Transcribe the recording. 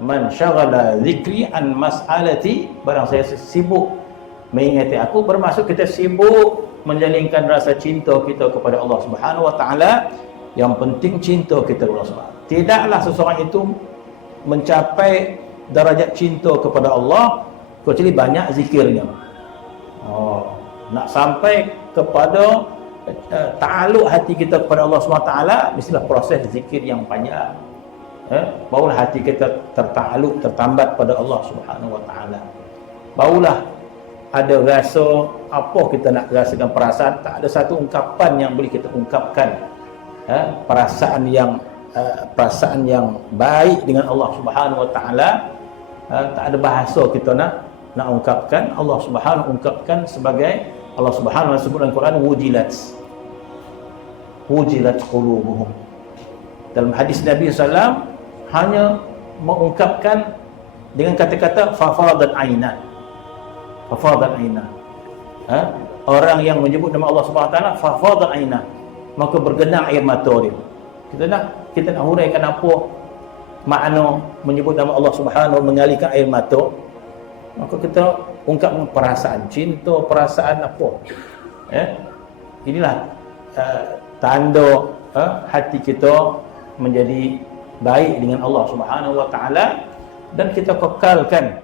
Man syaghala zikri an mas'alati, barang saya sibuk mengingati aku, bermaksud kita sibuk menjalinkan rasa cinta kita kepada Allah Subhanahu wa taala. Yang penting cinta kita kepada Allah Subhanahu. Tidaklah seseorang itu mencapai darajat cinta kepada Allah kecuali banyak zikirnya. Nak sampai kepada ta'aluk hati kita kepada Allah Subhanahu wa taala, mestilah proses zikir yang panjang. Barulah hati kita tertakluk, tertambat pada Allah Subhanahu wa taala. Barulah ada rasa apa kita nak rasakan, perasaan. Tak ada satu ungkapan yang boleh kita ungkapkan perasaan yang baik dengan Allah Subhanahu wa taala. Tak ada bahasa kita nak ungkapkan. Allah Subhanahu ungkapkan sebagai, Allah Subhanahu sebut dalam Quran, wujilat qulubuhum. Dalam hadis Nabi SAW hanya mengungkapkan dengan kata-kata fafadat aina. Orang yang menyebut nama Allah Subhanahu wa taala fafadat aina, maka bergenang air mata dia. Kita nak huraikan apa makna menyebut nama Allah Subhanahu, mengalirkan air mata, maka kita ungkapkan perasaan cinta, perasaan apa. Inilah tanda hati kita menjadi baik dengan Allah Subhanahu wa taala, dan kita kekalkan